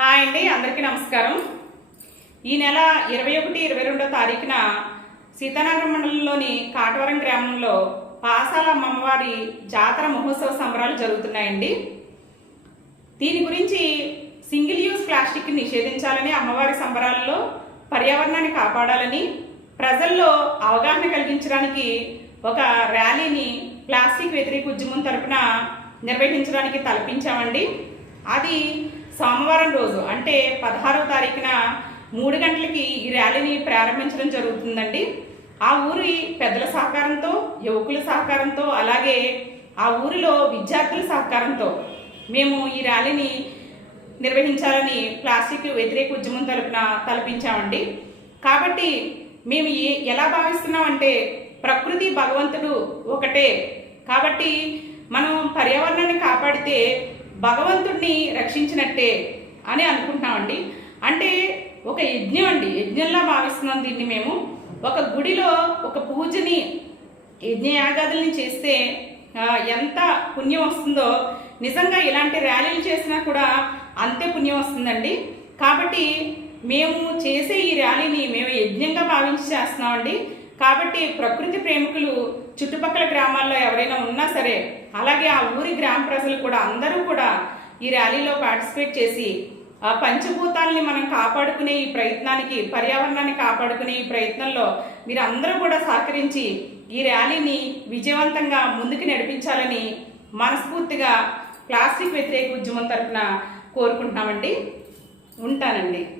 Hi అండి అందరికీ నమస్కారం. ఈ నెల ఇరవై ఒకటి ఇరవై రెండో తారీఖున సీతానగరం మండలంలోని కాటవరం గ్రామంలో పాసాల అమ్మవారి జాతర మహోత్సవ సంబరాలు జరుగుతున్నాయండి. దీని గురించి సింగిల్ యూజ్ ప్లాస్టిక్ నిషేధించాలని అమ్మవారి సంబరాలలో పర్యావరణాన్ని కాపాడాలని ప్రజల్లో అవగాహన కలిగించడానికి ఒక ర్యాలీని ప్లాస్టిక్ వ్యతిరేక ఉద్యమం తరపున నిర్వహించడానికి తలపించామండి. అది సోమవారం రోజు అంటే పదహారవ తారీఖున మూడు గంటలకి ఈ ర్యాలీని ప్రారంభించడం జరుగుతుందండి. ఆ ఊరి పెద్దల సహకారంతో యువకుల సహకారంతో అలాగే ఆ ఊరిలో విద్యార్థుల సహకారంతో మేము ఈ ర్యాలీని నిర్వహించాలని ప్లాస్టిక్ వ్యతిరేక ఉద్యమం తరపున తలపించామండి. కాబట్టి మేము ఏ ఎలా భావిస్తున్నామంటే ప్రకృతి భగవంతుడు ఒకటే. కాబట్టి మనం పర్యావరణాన్ని కాపాడితే భగవంతుడిని రక్షించినట్టే అని అనుకుంటున్నామండి. అంటే ఒక యజ్ఞం అండి. యజ్ఞంలా భావిస్తున్నాం దీన్ని మేము. ఒక గుడిలో ఒక పూజని యజ్ఞయాగాదుల్ని చేస్తే ఎంత పుణ్యం వస్తుందో నిజంగా ఇలాంటి ర్యాలీలు చేసినా కూడా అంతే పుణ్యం వస్తుందండి. కాబట్టి మేము చేసే ఈ ర్యాలీని మేము యజ్ఞంగా భావించి చేస్తున్నామండి. కాబట్టి ప్రకృతి ప్రేమికులు చుట్టుపక్కల గ్రామాల్లో ఎవరైనా ఉన్నా సరే అలాగే ఆ ఊరి గ్రామ ప్రజలు కూడా అందరూ కూడా ఈ ర్యాలీలో పార్టిసిపేట్ చేసి ఆ పంచభూతాల్ని మనం కాపాడుకునే ఈ ప్రయత్నానికి పర్యావరణాన్ని కాపాడుకునే ఈ ప్రయత్నంలో మీరు అందరూ కూడా సహకరించి ఈ ర్యాలీని విజయవంతంగా ముందుకు నడిపించాలని మనస్ఫూర్తిగా ప్లాస్టిక్ వ్యతిరేక ఉద్యమం తరఫున కోరుకుంటున్నామండి. ఉంటానండి.